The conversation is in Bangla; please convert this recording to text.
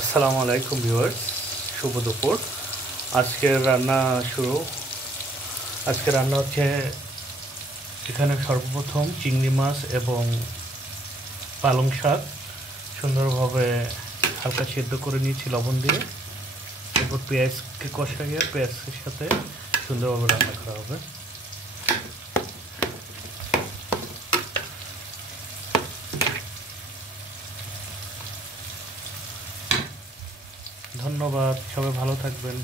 আসসালামু আলাইকুম ভিউয়ার্স, শুভ দুপুর। আজকের রান্না শুরু। আজকের রান্না হচ্ছে, এখানে সর্বপ্রথম চিংড়ি মাছ এবং পালং শাক সুন্দরভাবে হালকা সেদ্ধ করে নিয়েছি লবণ দিয়ে। এরপর পেঁয়াজকে কষাইয়ে পেঁয়াজের সাথে সুন্দরভাবে রান্না করা হবে। ধন্যবাদ, সবাই ভালো থাকবেন।